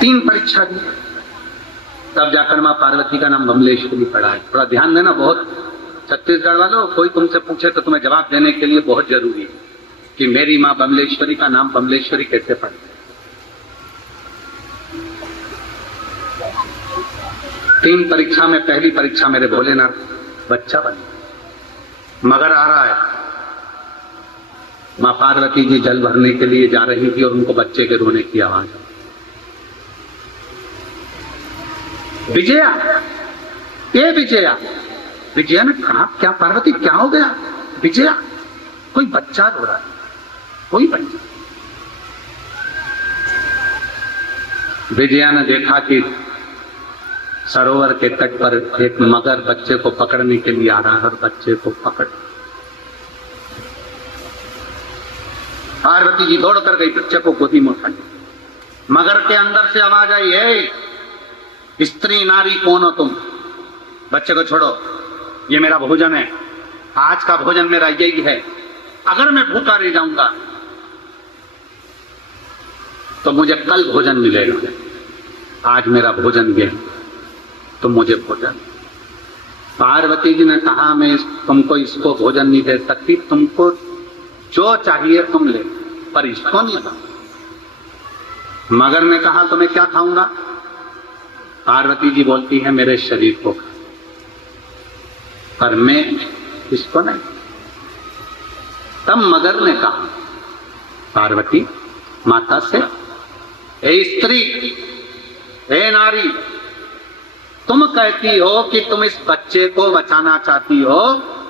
3 परीक्षा दी, तब जाकर मां पार्वती का नाम बमलेश्वरी पड़ा है। थोड़ा ध्यान देना, बहुत छत्तीसगढ़ वालों, कोई तुमसे पूछे तो तुम्हें जवाब देने के लिए बहुत जरूरी है कि मेरी मां बमलेश्वरी का नाम बमलेश्वरी कैसे पड़ा। 3 परीक्षा में पहली परीक्षा मेरे भोलेनाथ बच्चा बन, मगर आ रहा है। मां पार्वती जी जल भरने के लिए जा रही थी और उनको बच्चे के रोने की आवाज। विजया, ये विजया, विजया ने कहा क्या पार्वती क्या हो गया? विजया, कोई बच्चा रो रहा है, कोई बच्चा। विजया ने देखा कि सरोवर के तट पर एक मगर बच्चे को पकड़ने के लिए आ रहा है और बच्चे को पकड़। पार्वती जी दौड़ कर गई, बच्चे को गोदी में उठाई। मगर के अंदर से आवाज आई, है स्त्री नारी कौन हो तुम? बच्चे को छोड़ो, ये मेरा भोजन है, आज का भोजन मेरा यही है। अगर मैं भूखा रह जाऊंगा तो मुझे कल भोजन मिलेगा, आज मेरा भोजन ये, तो मुझे भोजन। पार्वती जी ने कहा मैं तुमको इसको भोजन नहीं दे सकती, तुमको जो चाहिए तुम ले, पर इसको नहीं दो। मगर ने कहा तो मैं क्या खाऊंगा? पार्वती जी बोलती है मेरे शरीर को, पर मैं इसको नहीं। तब मगर ने कहा पार्वती माता से, ए स्त्री, ए नारी, तुम कहती हो कि तुम इस बच्चे को बचाना चाहती हो,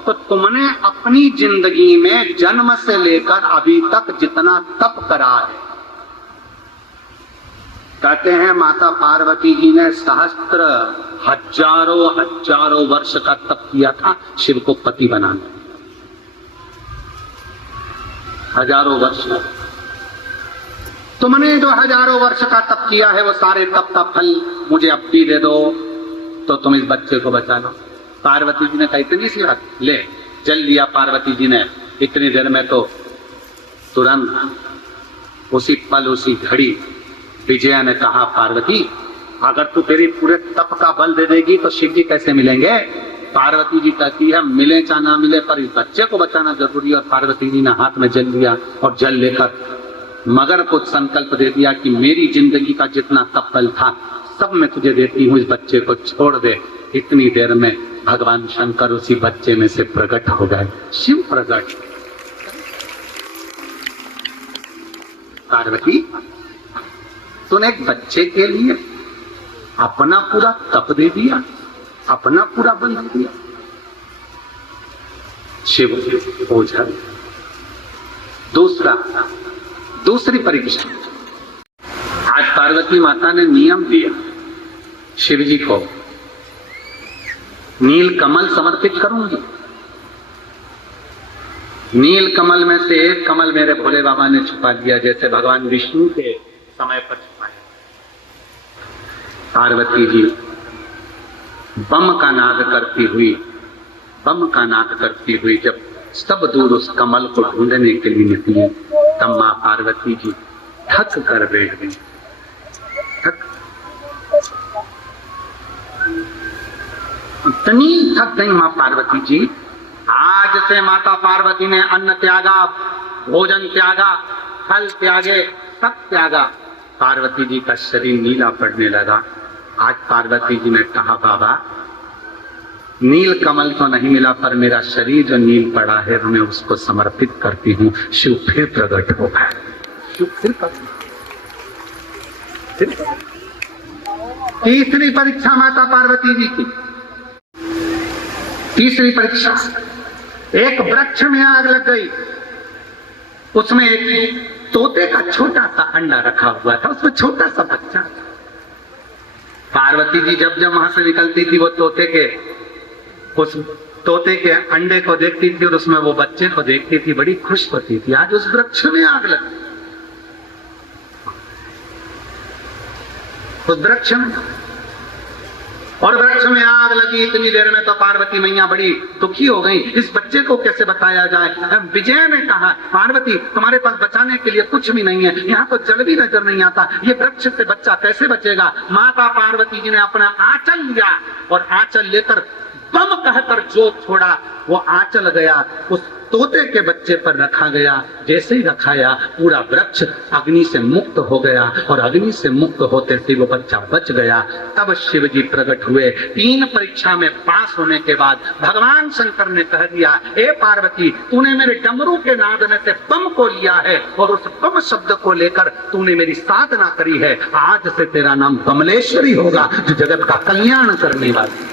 तो तुमने अपनी जिंदगी में जन्म से लेकर अभी तक जितना तप करा है, कहते हैं माता पार्वती जी ने सहस्त्र हजारों वर्ष का तप किया था शिव को पति बनाने। हजारों वर्ष। तुमने जो हजारों वर्ष का तप किया है वो सारे तप का फल मुझे अब भी दे दो, तो तुम इस बच्चे को बचा लो। पार्वती जी ने कहा इतनी सी बात, ले जल लिया पार्वती जी ने। इतनी देर में तो तुरंत उसी पल उसी घड़ी विजया ने कहा पार्वती अगर तू तेरी पूरे तप का बल दे देगी तो शिव जी कैसे मिलेंगे? पार्वती जी कहती है मिले चाहे ना मिले पर इस बच्चे को बचाना जरूरी है। और पार्वती जी ने हाथ में जल लिया और जल लेकर मगर को संकल्प दे दिया कि मेरी जिंदगी का जितना तप बल था सब मैं तुझे देती हूँ, इस बच्चे को छोड़ दे। इतनी देर में भगवान शंकर उसी बच्चे में से प्रकट हो गए, शिव प्रकट। पार्वती तूने एक बच्चे के लिए अपना पूरा तप दे दिया, अपना पूरा बल दे दिया। शिव ओझल। दूसरी परीक्षा। आज पार्वती माता ने नियम दिया शिव जी को, नील कमल समर्पित करूंगी। नील कमल में से एक कमल मेरे भोले बाबा ने छुपा दिया, जैसे भगवान विष्णु के समय पर छुपाया। पार्वती जी बम का नाद करती हुई जब सब दूर उस कमल को ढूंढने के लिए निकली, तब मां पार्वती जी थक कर बैठ गई। इतनी थक गई मां पार्वती जी। आज से माता पार्वती ने अन्न त्यागा, भोजन त्यागा, फल त्यागे, सब त्यागा। पार्वती जी का शरीर नीला पड़ने लगा। आज पार्वती जी ने कहा बाबा नील कमल तो नहीं मिला पर मेरा शरीर जो नील पड़ा है मैं उसको समर्पित करती हूँ। शिव फिर प्रकट हो गए। शिव फिर तीसरी परीक्षा माता पार्वती जी की। तीसरी परीक्षा, एक वृक्ष में आग लग गई, उसमें एक तोते का छोटा सा अंडा रखा हुआ था, उसमें छोटा सा बच्चा था। पार्वती जी जब जब वहां से निकलती थी वो उस तोते के अंडे को देखती थी और उसमें वो बच्चे को देखती थी, बड़ी खुश होती थी। आज उस वृक्ष में आग लग गई, उस वृक्ष में, और वृक्ष में आग लगी। इतनी देर में तो पार्वती मैया बड़ी दुखी हो गई, इस बच्चे को कैसे बताया जाए। विजय ने कहा, पार्वती तुम्हारे पास बचाने के लिए कुछ भी नहीं है, यहाँ तो जल भी नजर नहीं आता, ये वृक्ष से बच्चा कैसे बचेगा। माता पार्वती जी ने अपना आंचल लिया और आंचल लेकर बम कहकर जो छोड़ा वो आंचल गया, उस तोते के बच्चे पर रखा गया। जैसे ही रखाया पूरा वृक्ष अग्नि से मुक्त हो गया और अग्नि से मुक्त होते से वो बच्चा बच गया। तब शिव जी प्रकट हुए। 3 परीक्षा में पास होने के बाद भगवान शंकर ने कह दिया, ए पार्वती तूने मेरे डमरू के नाद में से बम को लिया है और उस बम शब्द को लेकर तूने मेरी साधना करी है, आज से तेरा नाम बमलेश्वरी होगा, जो जगत का कल्याण करने वाली।